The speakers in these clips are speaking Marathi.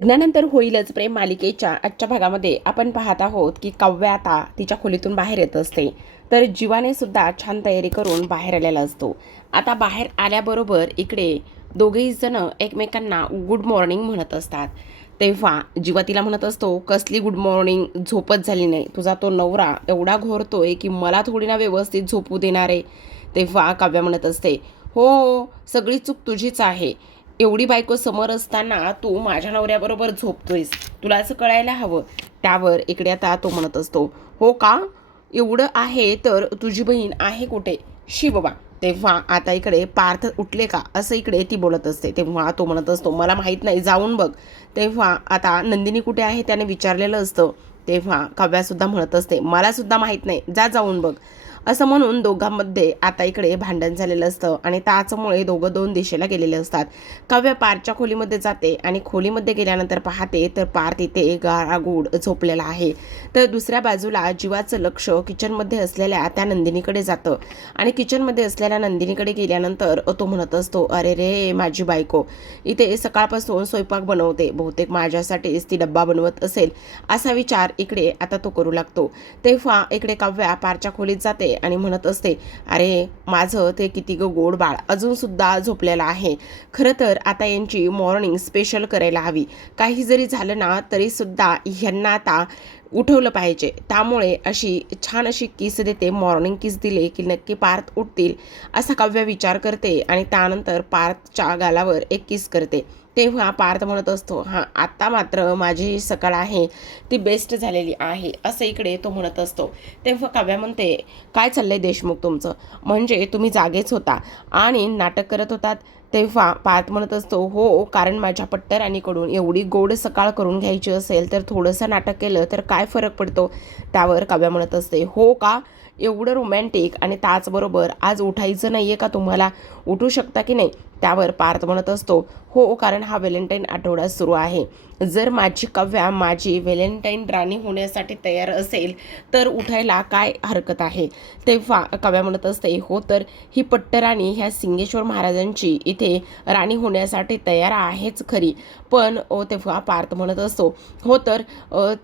लग्नानंतर होईलच प्रेम मालिकेच्या आजच्या भागामध्ये आपण पाहत आहोत की काव्या आता तिच्या खोलीतून बाहेर येत असते, तर जीवाने सुद्धा छान तयारी करून बाहेर आलेला असतो. आता बाहेर आल्याबरोबर इकडे दोघेही जण एकमेकांना गुड मॉर्निंग म्हणत असतात. तेव्हा जीवा तिला म्हणत असतो, कसली गुड मॉर्निंग, झोपच झाली नाही, तुझा तो नवरा एवढा घोरतोय की मला थोडी ना व्यवस्थित झोपू देणार आहे. तेव्हा काव्या म्हणत असते, हो हो, सगळी चूक तुझीच आहे. एवढी बायको समोर असताना तू माझ्या नवऱ्याबरोबर झोपतोयस, तुला असं कळायला हवं. त्यावर इकडे आता तो म्हणत असतो, हो का, एवढं आहे तर तुझी बहीण आहे कुठे, शी बाबा. तेव्हा आता इकडे पार्थ उठले का असं इकडे ती बोलत असते. तेव्हा तो म्हणत असतो, मला माहीत नाही, जाऊन बघ. तेव्हा आता नंदिनी कुठे आहे त्याने विचारलेलं असतं. तेव्हा काव्यासुद्धा म्हणत असते, मला सुद्धा माहीत नाही, जा जाऊन बघ. असं म्हणून दोघांमध्ये आता इकडे भांडण झालेलं असतं आणि त्याचमुळे दोघं दोन दिशेला गेलेले असतात. काव्या पारच्या खोलीमध्ये जाते आणि खोलीमध्ये गेल्यानंतर पाहते तर पार तिथे गारागूड झोपलेला आहे. तर दुसऱ्या बाजूला जीवाचं लक्ष किचनमध्ये असलेल्या त्या नंदिनीकडे जातं आणि किचनमध्ये असलेल्या नंदिनीकडे गेल्यानंतर तो म्हणत असतो, अरे रे माझी बायको इथे सकाळपासून स्वयंपाक बनवते, बहुतेक माझ्यासाठीच ती डब्बा बनवत असेल असा विचार इकडे आता तो करू लागतो. तेव्हा इकडे काव्या पारच्या खोलीत जाते आणि म्हणत असते, अरे माझं ते किती ग गोड बाळ अजून सुद्धा झोपलेलं आहे. खरं तर आता यांची मॉर्निंग स्पेशल करायला हवी. काही जरी झालं ना तरी सुद्धा ह्यांना आता उठवलं पाहिजे. त्यामुळे अशी छान अशी किस देते, मॉर्निंग किस दिले की नक्की पार्थ उठतील असा काव्य विचार करते आणि त्यानंतर पार्थच्या गालावर एक किस करते. तेव्हा पार्थ म्हणत असतो, हां आता मात्र माझी सकाळ आहे ती बेस्ट झालेली आहे असं इकडे तो म्हणत असतो. तेव्हा काव्या म्हणते, काय चाललंय देशमुख तुमचं, म्हणजे तुम्ही जागेच होता आणि नाटक करत होतात. तेव्हा पार्थ म्हणत असतो, हो कारण माझ्या पट्टराणीकडून एवढी गोड सकाळ करून घ्यायची असेल तर थोडंसं नाटक केलं तर काय फरक पडतो. त्यावर काव्या म्हणत असते, हो का, एवढं रोमॅन्टिक आणि त्याचबरोबर आज उठायचं नाही आहे का तुम्हाला, उठू शकता की नाही. त्यावर पार्थ म्हणत असतो, हो कारण हा व्हॅलेंटाईन आठवडा सुरू आहे, जर माझी काव्या माझी व्हॅलेंटाईन राणी होण्यासाठी तयार असेल तर उठायला काय हरकत आहे. तेव्हा काव्या म्हणत असते, हो तर ही पट्टराणी ह्या सिंगेश्वर महाराजांची इथे राणी होण्यासाठी तयार आहेच खरी, पण तेव्हा पार्थ म्हणत असतो, हो तर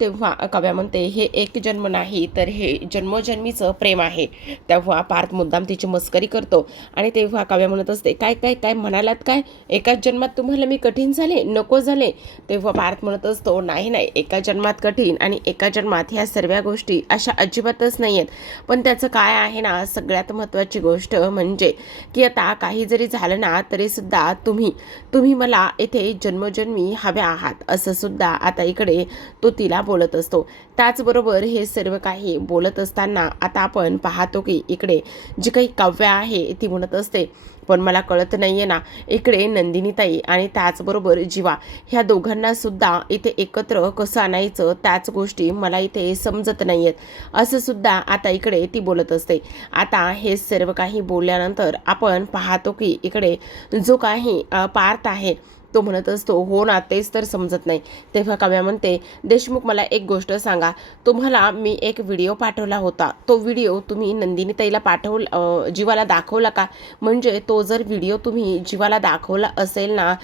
तेव्हा काव्या म्हणते, हे एक जन्म नाही तर हे जन्मोजन्मीचं प्रेम आहे. तेव्हा पार्थ मुद्दाम तिची मस्करी करतो आणि तेव्हा काव्या म्हणत असते, काय काय काय म्हणालात, काय एकाच जन्मात तुम्हाला मी कठीण झाले, नको झाले. तेव्हा पार्थ म्हणत असतो, नाही नाही, एका जन्मात कठीण आणि एका जन्मात ह्या सर्व गोष्टी अशा अजिबातच नाही आहेत. पण त्याचं काय आहे ना, सगळ्यात महत्त्वाची गोष्ट म्हणजे की आता काही जरी झालं ना तरी सुद्धा तुम्ही मला इथे जन्मोजन्मी हव्या आहात असं सुद्धा आता इकडे तो तिला बोलत असतो. त्याचबरोबर हे सर्व काही बोलत असताना आता आपण पाहतो की इकडे जी काही काव्या आहे ती म्हणत असते, पण मला कळत नाहीये ना, इकडे नंदिनीताई आणि त्याचबरोबर जीवा ह्या दोघांना सुद्धा इथे एकत्र कसं आणायचं त्याच गोष्टी मला इथे समजत नाहीयेत असं सुद्धा आता इकडे ती बोलत असते. आता हे सर्व काही बोलल्यानंतर आपण पाहतो की इकडे जो काही पार्थ आहे तो म्हणत असतो, हो ना तेच तर समजत नाही. तेव्हा काव्या म्हणते, देशमुख मला एक गोष्ट सांगा, तुम्हाला मी एक व्हिडिओ पाठवला होता, तो व्हिडिओ तुम्ही नंदिनीताईला जीवाला दाखवला का, म्हणजे तो जर व्हिडिओ तुम्ही जीवाला दाखवला असेल ना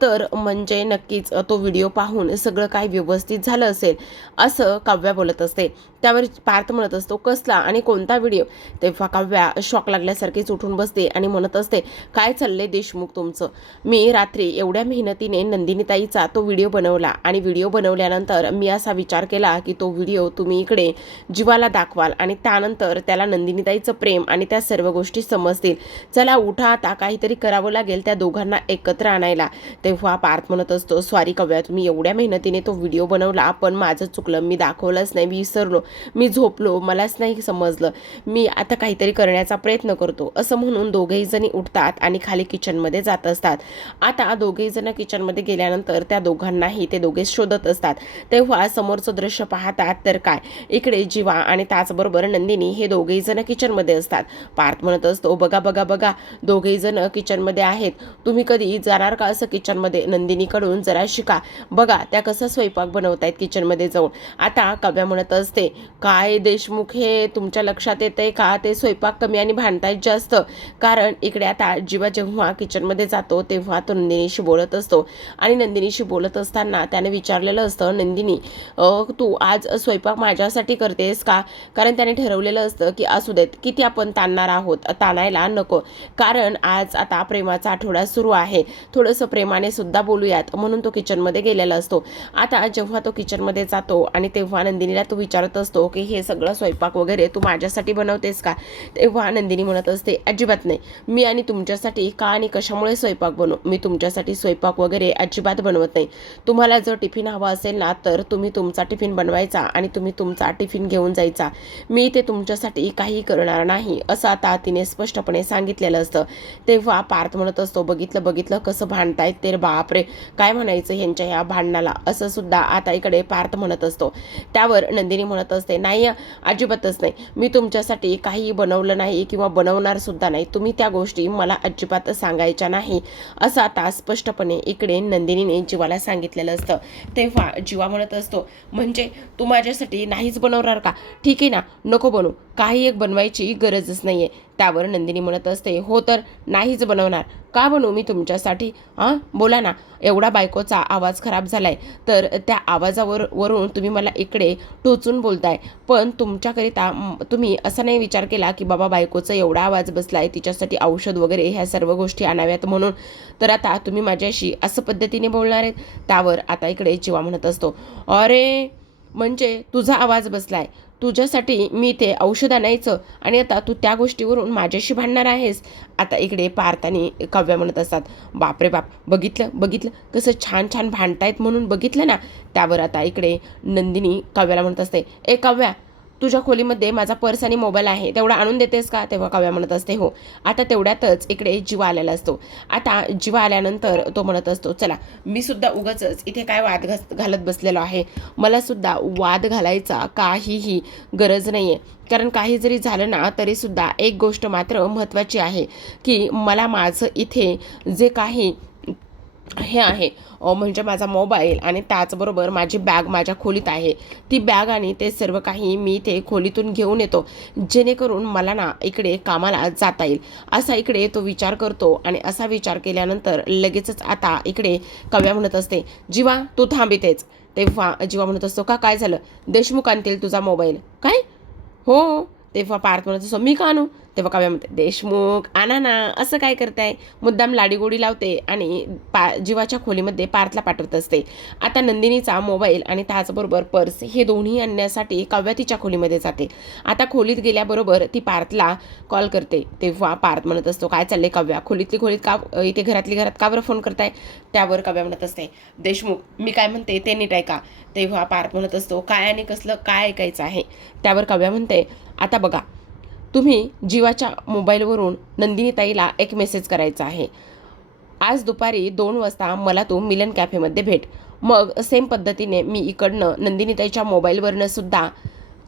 तर म्हणजे नक्कीच तो व्हिडिओ पाहून सगळं काही व्यवस्थित झालं असेल असं काव्या बोलत असते. त्यावर पार्थ म्हणत असतो, कसला आणि कोणता व्हिडिओ. तेव्हा काव्या शॉक लागल्यासारखीच उठून बसते आणि म्हणत असते, काय चाललंय देशमुख तुमचं, मी रात्री एवढ्या मेहनतीने नंदिनीताईचा तो व्हिडिओ बनवला आणि व्हिडिओ बनवल्यानंतर मी असा विचार केला की तो व्हिडिओ तुम्ही इकडे जीवाला दाखवाल आणि त्यानंतर त्याला नंदिनीताईचं प्रेम आणि त्या सर्व गोष्टी समजतील. चला उठा, आता काहीतरी करावं लागेल त्या दोघांना एकत्र आणायला. तेव्हा पार्थ म्हणत असतो, सॉरी काव्या, तुम्ही एवढ्या मेहनतीने तो व्हिडिओ बनवला पण माझं चुकलं, मी दाखवलंच नाही, मी विसरलो, मी झोपलो, मलाच नाही समजलं, मी आता काहीतरी करण्याचा प्रयत्न करतो असं म्हणून दोघेही जणी उठतात आणि खाली किचनमध्ये जात असतात. आता दोघेही जण किचनमध्ये गेल्यानंतर त्या दोघांनाही ते दोघे शोधत असतात. तेव्हा समोरचं दृश्य पाहतात तर काय, इकडे जीवा आणि त्याचबरोबर नंदिनी हे दोघेही जण किचनमध्ये असतात. पार्थ म्हणत असतो, बघा बघा बघा, दोघेही जण किचनमध्ये आहेत, तुम्ही कधी जाणार का असं किचनमध्ये, नंदिनीकडून जरा शिका, बघा त्या कसं स्वयंपाक बनवतायत किचनमध्ये जाऊन. आता काव्या म्हणत असते, काय देशमुख हे तुमच्या लक्षात येतंय का ते स्वयंपाक कमी आणि भांडतायत जास्त, कारण इकडे आता जीवा जेव्हा किचनमध्ये जातो तेव्हा तो नंदिनीशी बोलत बोलत असतो आणि नंदिनीशी बोलत असताना त्याने विचारलेलं असतं, नंदिनी तू आज स्वयंपाक माझ्यासाठी करतेस का? कारण त्याने ठरवलेलं असतं की असू देत, किती आपण ताणणार आहोत, ताणायला नको, कारण आज आता प्रेमाचा आठवडा सुरू आहे, थोडंसं प्रेमाने सुद्धा बोलूयात, म्हणून तो किचनमध्ये गेलेला असतो. आता जेव्हा तो किचनमध्ये जातो आणि तेव्हा नंदिनीला तो विचारत असतो की हे सगळं स्वयंपाक वगैरे तू माझ्यासाठी बनवतेस का? तेव्हा नंदिनी म्हणत असते, अजिबात नाही, मी आणि तुमच्यासाठी का आणि कशामुळे स्वयंपाक बनवू? मी तुमच्यासाठी स्वयंपाक वगैरे अजिबात बनवत नाही. तुम्हाला जर टिफिन हवा असेल ना तर तुम्ही तुमचा टिफिन बनवायचा आणि तुम्ही तुमचा टिफिन घेऊन जायचा, मी ते तुमच्यासाठी काही करणार नाही, असं आता तिने स्पष्टपणे सांगितलेलं असतं. तेव्हा पार्थ म्हणत असतो, बघितलं कसं भांडतायत ते, बापरे काय म्हणायचं ह्यांच्या ह्या भांडणाला, असं सुद्धा आता इकडे पार्थ म्हणत असतो. त्यावर नंदिनी म्हणत असते, नाही अजिबातच नाही, मी तुमच्यासाठी काही बनवलं नाही किंवा बनवणार सुद्धा नाही, तुम्ही त्या गोष्टी मला अजिबात सांगायच्या नाही, असं आता स्पष्टपणे इकडे नंदिनीने जीवाला सांगितलेलं असतं. तेव्हा जीवा म्हणत असतो, म्हणजे तू माझ्यासाठी नाहीच बनवणार का? ठीक आहे ना, नको बनवू, काही एक बनवायची गरजच नाही आहे. त्यावर नंदिनी म्हणत असते, हो तर नाहीच बनवणार, का बनवू मी तुमच्यासाठी? बोला ना, एवढा बायकोचा आवाज खराब झालाय तर त्या वरून तुम्ही मला इकडे टोचून बोलताय, पण तुमच्याकरिता तुम्ही असा नाही विचार केला की बाबा बायकोचा एवढा आवाज बसलाय, तिच्यासाठी औषध वगैरे ह्या सर्व गोष्टी आणाव्यात म्हणून, तर आता तुम्ही माझ्याशी असं पद्धतीने बोलणार आहेत? त्यावर आता इकडे जीवा म्हणत असतो, अरे म्हणजे तुझा आवाज बसलाय, तुझ्यासाठी मी ते औषध आणायचं आणि आता तू त्या गोष्टीवरून माझ्याशी भांडणार आहेस? आता इकडे पार्थ आणि काव्या म्हणत असतात, बापरे बाप, बघितलं कसं छान छान भांडतायत म्हणून, बघितलं ना? त्यावर आता इकडे नंदिनी काव्याला म्हणत असते, ए काव्या, तुझ्या खोलीमध्ये माझा पर्स आणि मोबाईल आहे, तेवढा आणून देतेस का? तेव्हा काव्या म्हणत असते, हो. आता तेवढ्यातच इकडे जीवा आलेला असतो. आता जीवा आल्यानंतर तो म्हणत असतो, चला मी सुद्धा उगाचच इथे काय वाद घालत बसलेलो आहे, मला सुद्धा वाद घालायचा काहीही गरज नाही आहे, कारण काही जरी झालं ना तरी सुद्धा एक गोष्ट मात्र महत्त्वाची आहे की मला माझं इथे जे काही हे आहे म्हणजे माझा मोबाईल आणि त्याचबरोबर माझी बॅग माझ्या खोलीत आहे, ती बॅग आणि ते सर्व काही मी ते खोलीतून घेऊन येतो, जेणेकरून मला ना इकडे कामाला जाता येईल, असा इकडे तो विचार करतो. आणि असा विचार केल्यानंतर लगेचच आता इकडे काव्या म्हणत असते, जीवा तू थांबितेच. तेव्हा जीवा म्हणत असतो, का काय झालं? देशमुख आणतील तुझा मोबाईल काय? हो. तेव्हा पार्थ म्हणत असतो, मी का आणू? तेव्हा काव्या म्हणते, देशमुख आणा ना, असं काय करताय? मुद्दाम लाडीगोडी लावते आणि जीवाच्या खोलीमध्ये पार्थला पाठवत असते. आता नंदिनीचा मोबाईल आणि त्याचबरोबर पर्स हे दोन्ही आणण्यासाठी काव्या तिच्या खोलीमध्ये जाते. आता खोलीत गेल्याबरोबर ती पार्थला कॉल करते. तेव्हा पार्थ म्हणत असतो, काय चाललंय काव्या, खोलीत का इथे घरात का बरं फोन करताय? त्यावर काव्या म्हणत असते, देशमुख मी काय म्हणते ते नीट ऐका. तेव्हा पार्थ म्हणत असतो, काय आणि कसलं काय ऐकायचं आहे? त्यावर काव्या म्हणते, आता बघा, तुम्ही जीवाच्या मोबाईलवरून नंदिनी ताईला एक मेसेज करायचा आहे, आज दुपारी 2 वाजता मला तू मिलन कॅफेमध्ये भेट. मग सेम पद्धतीने मी इकडनं नंदिनी ताईच्या मोबाईलवरनं सुद्धा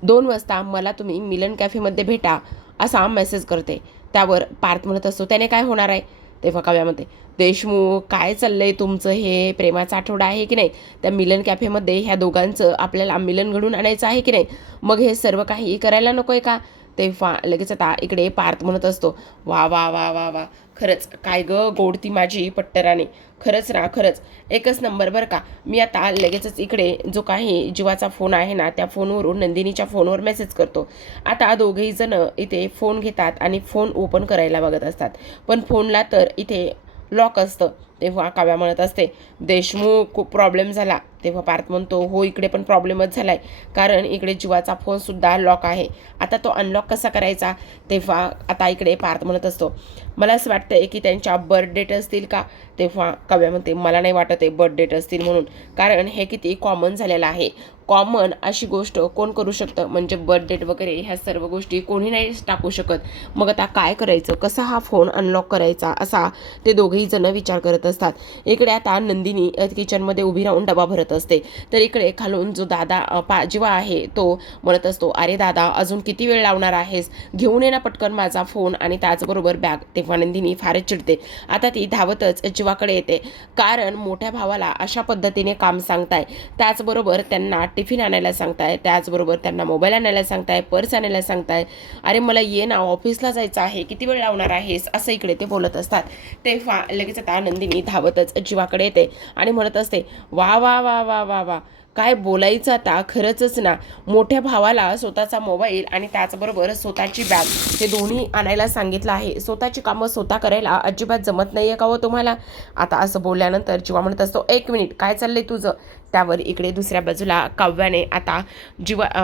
2 वाजता मला तुम्ही मिलन कॅफेमध्ये भेटा असा मेसेज करते. त्यावर पार्थ म्हणत असतो, त्याने काय होणार आहे? तेव्हा काव्या म्हणते, देशमुख काय चाललंय तुमचं, हे प्रेमाचा आठवडा आहे की नाही? त्या मिलन कॅफेमध्ये ह्या दोघांचं आपल्याला मिलन घडून आणायचं आहे की नाही? मग हे सर्व काही करायला नको आहे का? तेव्हा लगेच आता इकडे पार्थ म्हणत असतो, वा वा वा वा वा, खरंच काय ग गोडती माझी पट्टराने, खरंच ना, खरंच एकच नंबर बरं का. मी आता लगेचच इकडे जो काही जीवाचा फोन आहे ना त्या फोनवरून नंदिनीच्या फोनवर मेसेज करतो. आता दोघेही जण इथे फोन घेतात आणि फोन ओपन करायला बघत असतात, पण फोनला तर इथे लॉक असतं. तेव्हा काव्या म्हणत असते, देशमुख खूप प्रॉब्लेम झाला. तेव्हा पार्थ म्हणतो, हो इकडे पण प्रॉब्लेमच झाला आहे, कारण इकडे जीवाचा फोनसुद्धा लॉक आहे, आता तो अनलॉक कसा करायचा? तेव्हा आता इकडे पार्थ म्हणत असतो, मला असं वाटतंय की त्यांच्या बर्थ डेट असतील का? तेव्हा काव्या म्हणते, मला नाही वाटत आहे बर्थ डेट असतील म्हणून, कारण हे किती कॉमन झालेलं आहे, कॉमन अशी गोष्ट कोण करू शकतं? म्हणजे बर्थ डेट वगैरे ह्या सर्व गोष्टी कोणी नाही टाकू शकत. मग आता काय करायचं, कसा हा फोन अनलॉक करायचा, असा ते दोघेही जण विचार करत असतात. इकडे आता नंदिनी किचनमध्ये उभी राहून डबा भरत म्हणत असते. तर इकडे खालून जो दादा जीवा आहे तो म्हणत असतो, अरे दादा अजून किती वेळ लावणार आहेस, घेऊन ये ना पटकन माझा फोन आणि त्याचबरोबर बॅग. तेव्हा नंदिनी फारच चिडते. आता ती धावतच जीवाकडे येते, कारण मोठ्या भावाला अशा पद्धतीने काम सांगताय, त्याचबरोबर त्यांना टिफिन आणायला सांगताय, त्याचबरोबर त्यांना मोबाईल आणायला सांगताय, पर्स आणायला सांगताय, अरे मला ये ना ऑफिसला जायचं आहे, किती वेळ लावणार आहेस, असं इकडे ते बोलत असतात. तेव्हा लगेच आता नंदिनी धावतच जीवाकडे येते आणि म्हणत असते, वा वा वा वा वा वा, काय बोलायचं आता, खरंच ना, मोठ्या भावाला स्वतःचा मोबाईल आणि त्याचबरोबर स्वतःची बॅग हे दोन्ही आणायला सांगितलं आहे, स्वतःची कामं स्वतः करायला अजिबात जमत नाही आहे का हो तुम्हाला. आता असं बोलल्यानंतर जीवा म्हणत असतो, एक मिनिट, काय चाललंय तुझं. त्यावर इकडे दुसऱ्या बाजूला काव्याने आता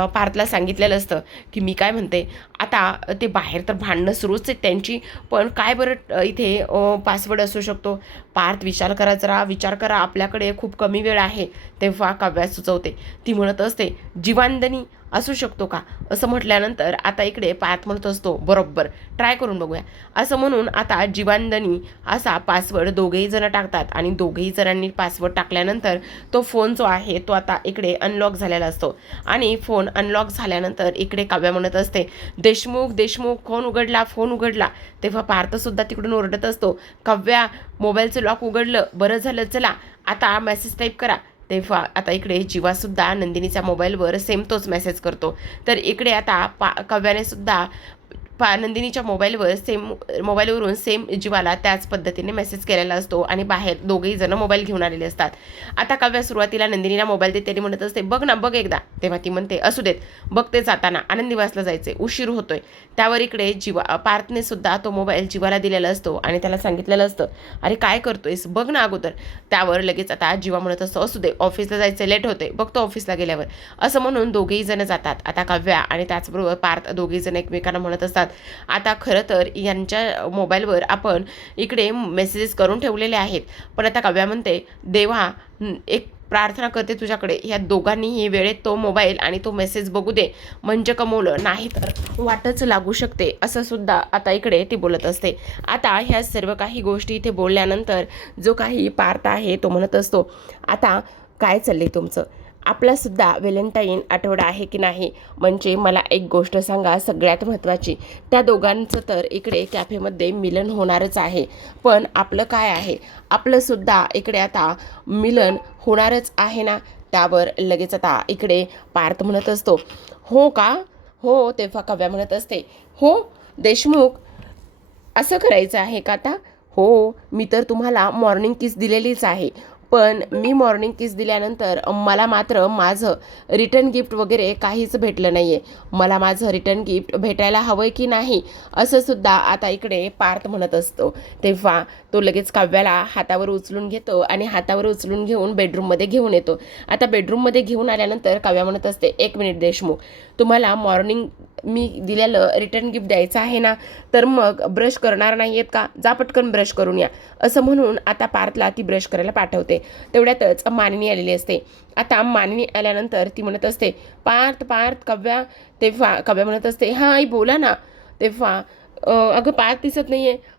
पार्थला सांगितलेलं असतं की मी काय म्हणते, आता ते बाहेर तर भांडणं सुरूच आहेत त्यांची, पण काय बरं इथे पासवर्ड असू शकतो. पार्थ विचार करा, आपल्याकडे खूप कमी वेळ आहे. तेव्हा काव्या सुचवते, ती म्हणत असते जीवांदनी असू शकतो का, असं म्हटल्यानंतर आता इकडे पार्थ म्हणत असतो, बरोबर, ट्राय करून बघूया. असं म्हणून आता जीवांदनी असा पासवर्ड दोघेही जण टाकतात आणि दोघेही जणांनी पासवर्ड टाकल्यानंतर तो फोन जो आहे तो आता इकडे अनलॉक झालेला असतो. आणि फोन अनलॉक झाल्यानंतर इकडे काव्या म्हणत असते, देशमुख फोन उघडला. तेव्हा पार्थसुद्धा तिकडून ओरडत असतो, काव्या मोबाईलचं लॉक उघडलं, बरं झालं, चला आता मेसेज टाईप करा. तेव्हा आता इकडे जीवासुद्धा नंदिनीच्या मोबाईलवर सेम तोच मेसेज करतो. तर इकडे आता काव्याने सुद्धा नंदिनीच्या मोबाईलवरून सेम जीवाला त्याच पद्धतीने मेसेज केलेला असतो आणि बाहेर दोघेही जण मोबाईल घेऊन आलेले असतात. आता काव्या सुरुवातीला नंदिनीला मोबाईल देते आणि म्हणत असते, बघ एकदा. तेव्हा ती म्हणते, असू देत, बघते, जाताना आनंदनिवासला जायचे, उशीर होतोय. त्यावर इकडे पार्थने सुद्धा तो मोबाईल जीवाला दिलेला असतो आणि त्याला सांगितलेलं असतं, अरे काय करतोयस, बघ ना अगोदर. त्यावर लगेच आता जीवा म्हणत असतो, असू दे, ऑफिसला जायचं, लेट होते, बघतो ऑफिसला गेल्यावर. असं म्हणून दोघेही जण जातात. आता काव्या आणि त्याचबरोबर पार्थ दोघेही जण एकमेकांना म्हणत असतात, आता खरं तर यांच्या मोबाईलवर आपण इकडे मेसेजेस करून ठेवलेले आहेत, पण आता काव्या म्हणते, देवा एक प्रार्थना करते तुझ्याकडे, ह्या दोघांनीही वेळेत तो मोबाईल आणि तो मेसेज बघू दे, म्हणजे कमवलं, नाही तर वाटच लागू शकते, असं सुद्धा आता इकडे ती बोलत असते. आता ह्या सर्व काही गोष्टी इथे बोलल्यानंतर जो काही पार्थ आहे तो म्हणत असतो, आता काय चाललंय तुमचं, आपलासुद्धा व्हॅलेंटाईन आठवडा आहे की नाही, म्हणजे मला एक गोष्ट सांगा सगळ्यात महत्त्वाची, त्या दोघांचं तर इकडे कॅफेमध्ये मिलन होणारच आहे, पण आपलं काय आहे, आपलंसुद्धा इकडे आता मिलन होणारच आहे ना. त्यावर लगेच आता इकडे पार्थ म्हणत असतो, हो का, हो. तेव्हा काव्या म्हणत असते, हो देशमुख, असं करायचं आहे का आता, हो, मी तर तुम्हाला मॉर्निंग किस दिलेलीच आहे, पण मी मॉर्निंग किस दिल्यानंतर मला मात्र माझं रिटर्न गिफ्ट वगैरे काहीच भेटलं नाही आहे, मला माझं रिटर्न गिफ्ट भेटायला हवं आहे की नाही, असं सुद्धा आता इकडे पार्थ म्हणत असतो. तेव्हा तो लगेच काव्याला हातावर उचलून घेतो आणि हातावर उचलून घेऊन बेडरूममध्ये घेऊन येतो. आता बेडरूममध्ये घेऊन आल्यानंतर काव्या म्हणत असते, एक मिनिट देशमुख, तुम्हाला मॉर्निंग मी दिलेलं रिटर्न गिफ्ट द्यायचं आहे ना, तर मग ब्रश करणार नाही आहेत का, जा पटकन ब्रश करून या. असं म्हणून आता पार्थला ती ब्रश करायला पाठवते. तेवढ्यातच मानिनी आलेली असते. आता मानिनी आल्यानंतर ती म्हणत असते, पार्थ काव्या. तेव्हा काव्या म्हणत असते, हां आई बोला ना. तेव्हा अगं पार्थ दिसत नाही आहे,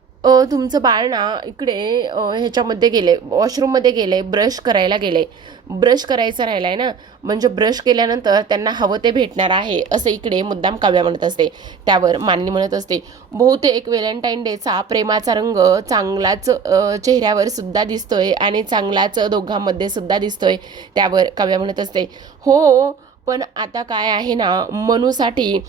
तुमचं बाळ ना इकडे ह्याच्यामध्ये गेले, वॉशरूममध्ये गेले, ब्रश करायला गेले, ब्रश करायचं राहिला आहे ना, म्हणजे ब्रश केल्यानंतर त्यांना हवं ते भेटणार आहे, असं इकडे मुद्दाम काव्या म्हणत असते. त्यावर मानिनी म्हणत असते, बहुतेक व्हॅलेंटाईन डेचा प्रेमाचा रंग चांगलाच चेहऱ्यावर सुद्धा दिसतोय आणि चांगलाच दोघांमध्ये सुद्धा दिसतोय. त्यावर काव्या म्हणत असते, हो, पण आता काय आहे ना, मनूसाठी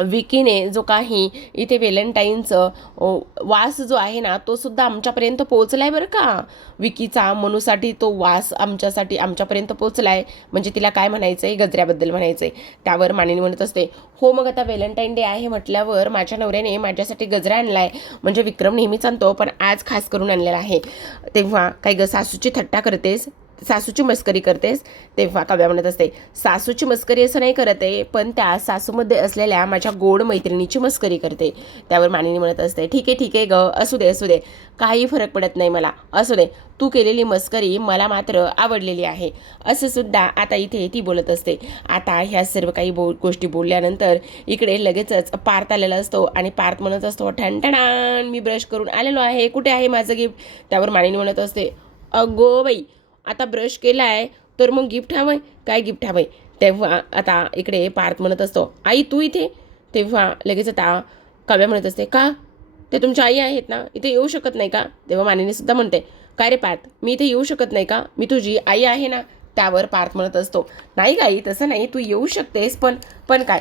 विकीने जो काही इथे व्हॅलेंटाईनचं वास जो आहे ना, तो सुद्धा आमच्यापर्यंत पोहोचला आहे बरं का. विकीचा मनूसाठी तो वास आमच्यापर्यंत पोहोचला आहे, म्हणजे तिला काय म्हणायचं आहे, गजऱ्याबद्दल म्हणायचं आहे. त्यावर मानिनी म्हणत असते, हो मग आता व्हॅलेंटाईन डे आहे म्हटल्यावर माझ्या नवऱ्याने माझ्यासाठी गजरा आणला आहे, म्हणजे विक्रम नेहमीच आणतो पण आज खास करून आणलेला आहे. तेव्हा काय गं सासूची थट्टा करतेस, सासूची मस्करी करतेस. तेव्हा काव्या म्हणत असते, सासूची मस्करी असं नाही करत आहे, पण त्या सासूमध्ये असलेल्या माझ्या गोड मैत्रिणीची मस्करी करते. त्यावर मानिनी म्हणत असते, ठीक आहे ग, असू दे, काही फरक पडत नाही मला, असू दे, तू केलेली मस्करी मला मात्र आवडलेली आहे, असं सुद्धा आता इथे ती बोलत असते. आता ह्या सर्व काही गोष्टी बोलल्यानंतर इकडे लगेचच पार्थ आलेला असतो आणि पार्थ म्हणत असतो, ठणठणान, मी ब्रश करून आलेलो आहे, कुठे आहे माझं गिफ्ट. त्यावर मानिनी म्हणत असते, अगो बाई, आता ब्रश केला आहे तर मग गिफ्ट हवंय, काय गिफ्ट हवंय? तेव्हा आता इकडे पार्थ म्हणत असतो, आई तू इथे? तेव्हा लगेच आता काव्या म्हणत असते, का? ते तुमच्या आई आहेत ना, इथे येऊ शकत नाही का? तेव्हा मानिनी सुद्धा म्हणते, काय रे पार्थ, मी इथे येऊ शकत नाही का? मी तुझी आई आहे ना. त्यावर पार्थ म्हणत असतो, नाही गाई तसं नाही, तू येऊ शकतेस, पण काय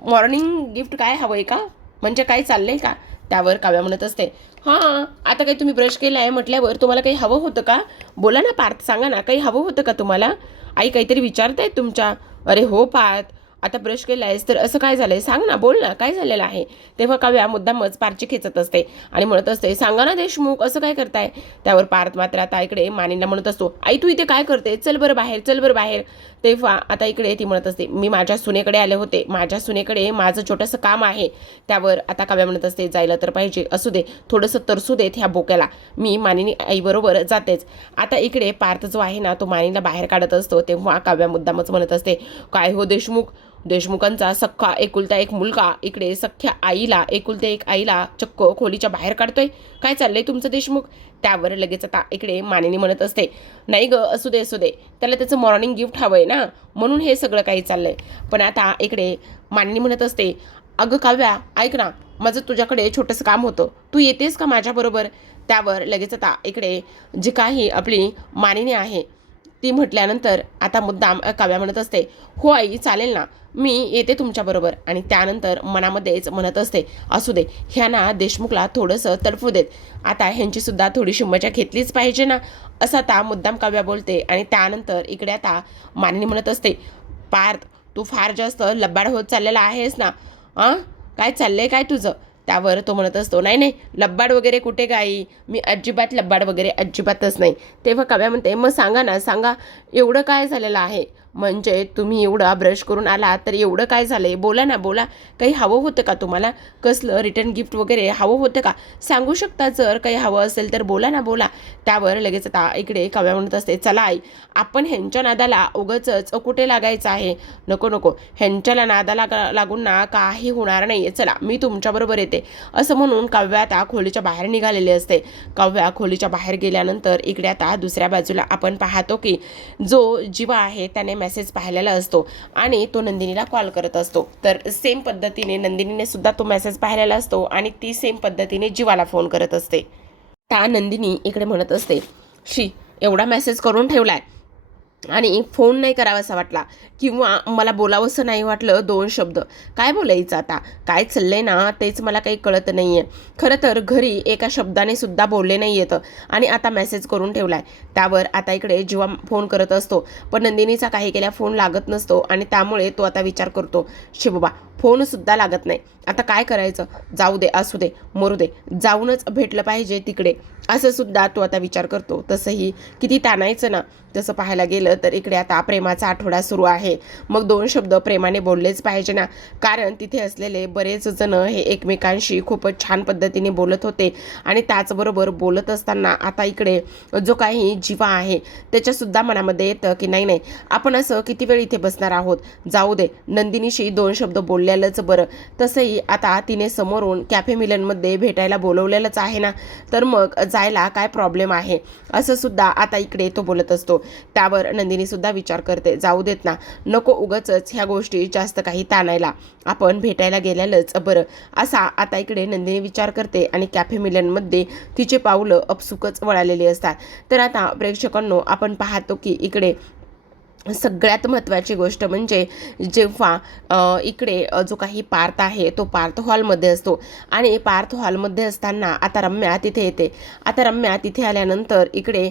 मॉर्निंग गिफ्ट काय हवंय का? म्हणजे काय चाललंय का? त्यावर काव्या म्हणत असते, हां आता काही तुम्ही ब्रश केला आहे म्हटल्यावर तुम्हाला काही हवं होतं का? बोला ना पार्थ, सांगा ना, काही हवं होतं का तुम्हाला? आई काहीतरी विचारतायत तुमच्या. अरे हो पार्थ, आता ब्रश केला आहेस तर असं काय झालंय, सांग ना, बोल ना, काय झालेलं आहे? तेव्हा काव्या मुद्दामच पार्थची खेचत असते आणि म्हणत असते, सांगा ना देशमुख, असं काय करताय? त्यावर पार्थ मात्र आता इकडे मानिनीला म्हणत असतो, आई तू इथे काय करते, चल बरं बाहेर, चल बरं बाहेर. तेव्हा आता इकडे ती म्हणत असते, मी माझ्या सुनेकडे आले होते, माझ्या सुनेकडे माझं छोटंसं काम आहे. त्यावर आता काव्या म्हणत असते, जायला तर पाहिजे, असू दे, थोडंसं तरसू देत ह्या बोक्याला, मी मानिनी आईबरोबर जातेच. आता इकडे पार्थ जो आहे ना, तो मानिनीला बाहेर काढत असतो. तेव्हा काव्या मुद्दामच म्हणत असते, काय हो देशमुख, देशमुखांचा सख्खा एकुलता एक मुलगा इकडे सख्ख्या आईला, एकुलते एक आईला चक्क खोलीच्या बाहेर काढतोय, काय चाललंय तुमचं देशमुख? त्यावर लगेच आता इकडे मानिनी म्हणत असते, नाही ग, असू दे असू दे, त्याला त्याचं मॉर्निंग गिफ्ट हवंय ना, म्हणून हे सगळं काही चाललंय. पण आता इकडे मानिनी म्हणत असते, अगं काव्या ऐक ना, माझं तुझ्याकडे छोटंसं काम होतं, तू येतेस का माझ्याबरोबर? त्यावर लगेच आता इकडे जी काही आपली मानिनी आहे ती म्हटल्यानंतर आता मुद्दाम काव्या म्हणत असते, हो आई चालेल ना, मी येते तुमच्याबरोबर. आणि त्यानंतर मनामध्येच म्हणत असते, असू दे, ह्यांना देशमुखला थोडंसं तडफू देत, आता ह्यांचीसुद्धा थोडीशी मजा घेतलीच पाहिजे ना, असं आता मुद्दाम काव्या बोलते. आणि त्यानंतर इकडे आता मानिनी म्हणत असते, पार्थ तू फार जास्त लबाड होत चाललेला आहेस ना, काय चाललंय काय तुझं? त्यावर तो म्हणत असतो, नाही नाही, लब्बाड वगैरे कुठे गाई, मी अजिबात लब्बाड वगैरे अजिबातच नाही. तेव्हा काव्या म्हणते, मग सांगा ना, सांगा, एवढं काय झालेलं आहे? म्हणजे तुम्ही एवढा ब्रश करून आला तर एवढं काय झालंय? बोला ना बोला, काही हवं होतं का तुम्हाला? कसलं रिटर्न गिफ्ट वगैरे हवं होतं का? सांगू शकता, जर काही हवं असेल तर बोला ना बोला. त्यावर लगेच आता इकडे काव्या म्हणत असते, चला आई, आपण ह्यांच्या नादाला उगाचच कुठे लागायचं आहे? नको नको, ह्यांच्याला नादाला लागून ना काही होणार नाही, चला मी तुमच्याबरोबर येते. असं म्हणून काव्या आता खोलीच्या बाहेर निघालेली असते. काव्या खोलीच्या बाहेर गेल्यानंतर इकडे आता दुसऱ्या बाजूला आपण पाहतो की जो जीवा आहे त्याने मेसेज पाहिलेला असतो आणि तो नंदिनीला कॉल करत असतो. तर सेम पद्धतीने नंदिनीने सुद्धा तो मेसेज पाहिलेला असतो आणि ती सेम पद्धतीने जीवाला फोन करत असते. त्या नंदिनी इकडे म्हणत असते, शी, एवढा मेसेज करून ठेवलाय आणि फोन नाही करावासा वाटला किंवा मला बोलावंसं नाही वाटलं, दोन शब्द काय बोलायचं आता? काय चाललंय ना तेच मला काही कळत नाही आहे. खरं तर घरी एका शब्दाने सुद्धा बोलले नाही येतं आणि आता मेसेज करून ठेवलाय. त्यावर आता इकडे जीवा फोन करत असतो, पण नंदिनीचा काही केल्या फोन लागत नसतो आणि त्यामुळे तो आता विचार करतो, शिवबा फोनसुद्धा लागत नाही, आता काय करायचं? जाऊ दे, असू दे, मरू दे, जाऊनच भेटलं पाहिजे तिकडे, असं सुद्धा तो आता विचार करतो. तसंही किती ताणायचं ना. तसं पाहायला गेलं तर इकडे आता प्रेमाचा आठवडा सुरू आहे, मग दोन शब्द प्रेमाने बोललेच पाहिजे ना, कारण तिथे असलेले बरेच जण हे एकमेकांशी खूपच छान पद्धतीने बोलत होते. आणि त्याचबरोबर बोलत असताना आता इकडे जो काही जीवा आहे त्याच्यासुद्धा मनामध्ये येतं की नाही नाही, आपण असं किती वेळ इथे बसणार आहोत, जाऊ दे, नंदिनीशी दोन शब्द बोललेलंच बरं. तसंही आता तिने समोरून कॅफे मिलनमध्ये भेटायला बोलवलेलंच आहे ना, तर मग जायला काय प्रॉब्लेम आहे, असं सुद्धा आता इकडे तो बोलत असतो. त्यावर नंदिनी सुद्धा विचार करते, जाऊ देत ना, नको उगाचच ह्या गोष्टी जास्त काही ताणायला, आपण भेटायला गेलेलंच बरं, असा आता इकडे नंदिनी विचार करते. आणि कॅफे मिलनमध्ये तिचे पावलं अपसुकच वळालेली असतात. तर आता प्रेक्षकांनो, आपण पाहतो की इकडे सगळ्यात महत्त्वाची गोष्ट म्हणजे जेव्हा इकडे जो काही पार्थ आहे तो पार्थ हॉलमध्ये असतो आणि पार्थ हॉलमध्ये असताना आता रम्या तिथे येते. आता रम्या तिथे आल्यानंतर इकडे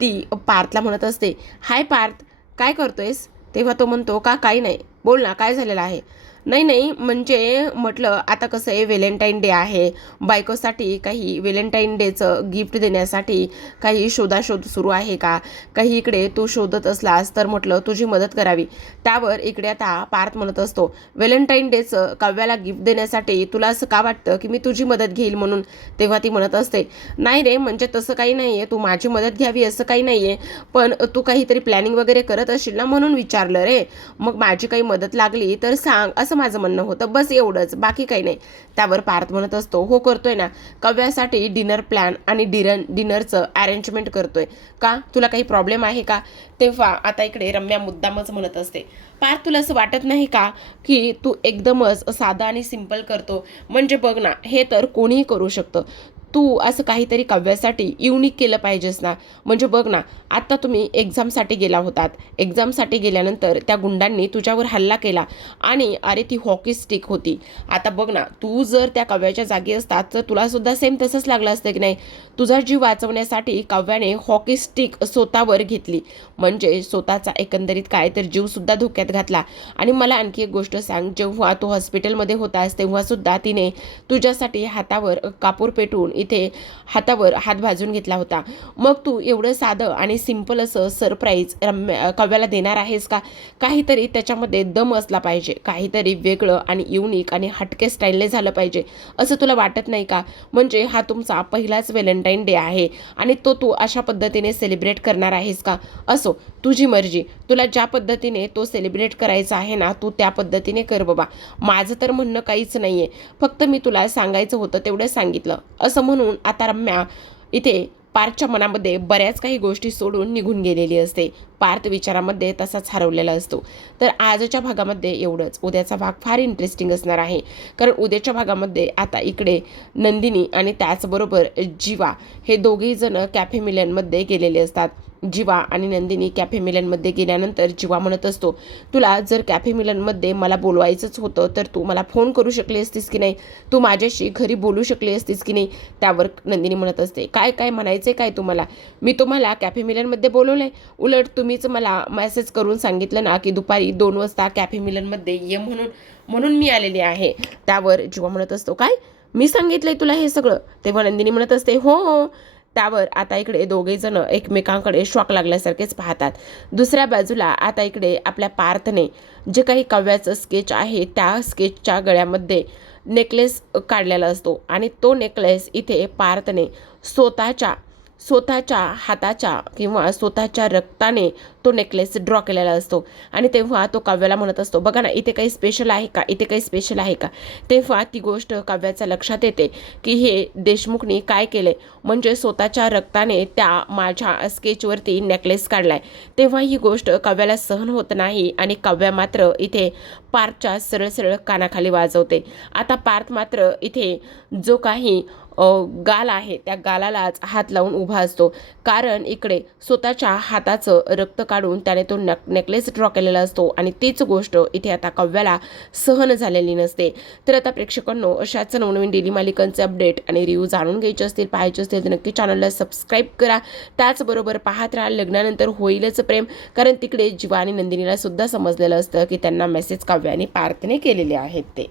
ती पार्थला म्हणत असते, हाय पार्थ, काय करतोयस? तेव्हा तो म्हणतो, का काही नाही, बोल ना, काय झालेलं आहे? नाही नाही, म्हणजे म्हटलं आता कसं आहे, व्हॅलेंटाईन डे आहे, बायकोसाठी काही व्हॅलेंटाईन डेचं गिफ्ट देण्यासाठी काही शोधाशोध सुरू आहे का? काही इकडे तू शोधत असलास तर म्हटलं तुझी मदत करावी. त्यावर इकडे आता पार्थ म्हणत असतो, व्हॅलेंटाईन डेचं काव्याला गिफ्ट देण्यासाठी तुला असं का वाटतं की मी तुझी मदत घेईल म्हणून? तेव्हा ती म्हणत असते, नाही रे, म्हणजे तसं काही नाही आहे, तू माझी मदत घ्यावी असं काही नाही आहे, पण तू काहीतरी प्लॅनिंग वगैरे करत असशील ना, म्हणून विचारलं रे, मग माझी काही मदत लागली तर सांग, असं असं माझं म्हणणं होतं, बस एवढंच, बाकी काही नाही. त्यावर पार्थ म्हणत असतो, हो करतोय ना, काव्यासाठी डिनर प्लॅन आणि डिनरचं अरेंजमेंट करतोय का, तुला काही प्रॉब्लेम आहे का. तेव्हा आता इकडे रम्या मुद्दामच म्हणत असते, पार्थ तुला असं वाटत नाही का की तू एकदमच साधा आणि सिंपल करतो, म्हणजे बघ ना, हे तर कोणीही करू शकतं, तू असं काहीतरी काव्यासाठी युनिक केलं पाहिजेस ना. म्हणजे बघ ना, आत्ता तुम्ही एक्झामसाठी गेला होतात, एक्झामसाठी गेल्यानंतर त्या गुंडांनी तुझ्यावर हल्ला केला आणि अरे ती हॉकी स्टिक होती. आता बघ ना, तू जर त्या काव्याच्या जागी असतात तर तुला सुद्धा सेम तसंच लागलं असतं की नाही. तुझा जीव वाचवण्यासाठी काव्याने हॉकी स्टिक स्वतःवर घेतली, म्हणजे स्वतःचा एकंदरीत काय तर जीवसुद्धा धोक्यात घातला. आणि मला आणखी एक गोष्ट सांग, जेव्हा तू हॉस्पिटलमध्ये होतास तेव्हा सुद्धा तिने तुझ्यासाठी हातावर कापूर पेटवून इथे हातावर हात भाजून घेतला होता. मग तू एवढं साधं आणि सिंपल असं सरप्राईज काव्याला देणार आहेस का. काहीतरी त्याच्यामध्ये दम असला पाहिजे, काहीतरी वेगळं आणि युनिक आणि हटके स्टाईलने झालं पाहिजे, असं तुला वाटत नाही का. म्हणजे हा तुमचा पहिलाच व्हॅलेंटाईन डे आहे आणि तो तू अशा पद्धतीने सेलिब्रेट करणार आहेस का. असो, तुझी मर्जी, तुला ज्या पद्धतीने तो सेलिब्रेट करायचा आहे ना, तू त्या पद्धतीने कर बाबा, माझं तर म्हणणं काहीच नाही आहे, फक्त मी तुला सांगायचं होतं तेवढं सांगितलं. असं म्हणून आता रम्या इथे पार्थच्या मनामध्ये बऱ्याच काही गोष्टी सोडून निघून गेलेली असते. पार्थ विचारामध्ये तसाच हरवलेला असतो. तर आजच्या भागामध्ये एवढंच. उद्याचा भाग फार इंटरेस्टिंग असणार आहे, कारण उद्याच्या भागामध्ये आता इकडे नंदिनी आणि त्याचबरोबर जीवा हे दोघेही जण कॅफे मिलनमध्ये गेलेले असतात. जीवा आणि नंदिनी कॅफे मिलनमध्ये गेल्यानंतर जीवा म्हणत असतो, तुला जर कॅफे मिलनमध्ये मला बोलवायचंच होतं तर तू मला फोन करू शकली असतीस की नाही, तू माझ्याशी घरी बोलू शकली असतीस की नाही. त्यावर नंदिनी म्हणत असते, काय काय म्हणायचं काय तुम्हाला, मी तुम्हाला कॅफे मिलनमध्ये बोलवलं आहे, उलट तुम्हीच मला मेसेज करून सांगितलं ना की दुपारी 2 वाजता कॅफे मिलनमध्ये ये म्हणून, म्हणून मी आलेली आहे. त्यावर जीवा म्हणत असतो, काय मी सांगितलंय तुला हे सगळं. तेव्हा नंदिनी म्हणत असते, हो हो. त्यावर आता इकडे दोघे जण एकमेकांकडे शॉक लागल्यासारखेच पाहतात. दुसऱ्या बाजूला आता इकडे आपल्या पार्थने जे काही काव्याचं स्केच आहे त्या स्केचच्या गळ्यामध्ये नेकलेस काढलेला असतो आणि तो नेकलेस इथे पार्थने स्वतःच्या हाताच्या किंवा स्वतःच्या रक्ताने तो नेकलेस ड्रॉ केलेला असतो. आणि तेव्हा तो काव्याला म्हणत असतो, बघा ना, इथे काही स्पेशल आहे का, इथे काही स्पेशल आहे का. तेव्हा ती गोष्ट काव्याच्या लक्षात येते की हे देशमुखनी काय केले, म्हणजे स्वतःच्या रक्ताने त्या माझ्या स्केचवरती नेकलेस काढलाय. तेव्हा ही गोष्ट काव्याला सहन होत नाही आणि काव्या मात्र इथे पार्थच्या सरळ सरळ कानाखाली वाजवते. आता पार्थ मात्र इथे जो काही गाल आहे त्या गालालाच हात लावून उभा असतो, कारण इकडे स्वतःच्या हाताचं रक्त काढून त्याने तो नेकलेस ड्रॉ केलेला असतो आणि तीच गोष्ट इथे आता काव्याला सहन झालेली नसते. तर आता प्रेक्षकांनो, अशाच नवनवीन डेली मालिकांचे अपडेट आणि रिव्ह्यू जाणून घ्यायचे असतील, पाहायचे असतील तर नक्की चॅनलला सबस्क्राईब करा. त्याचबरोबर पाहत राहा लग्नानंतर होईलच प्रेम, कारण तिकडे जीवा आणि नंदिनीला सुद्धा समजलेलं असतं की त्यांना मेसेज काव्याने पार्थने केलेले आहेत ते.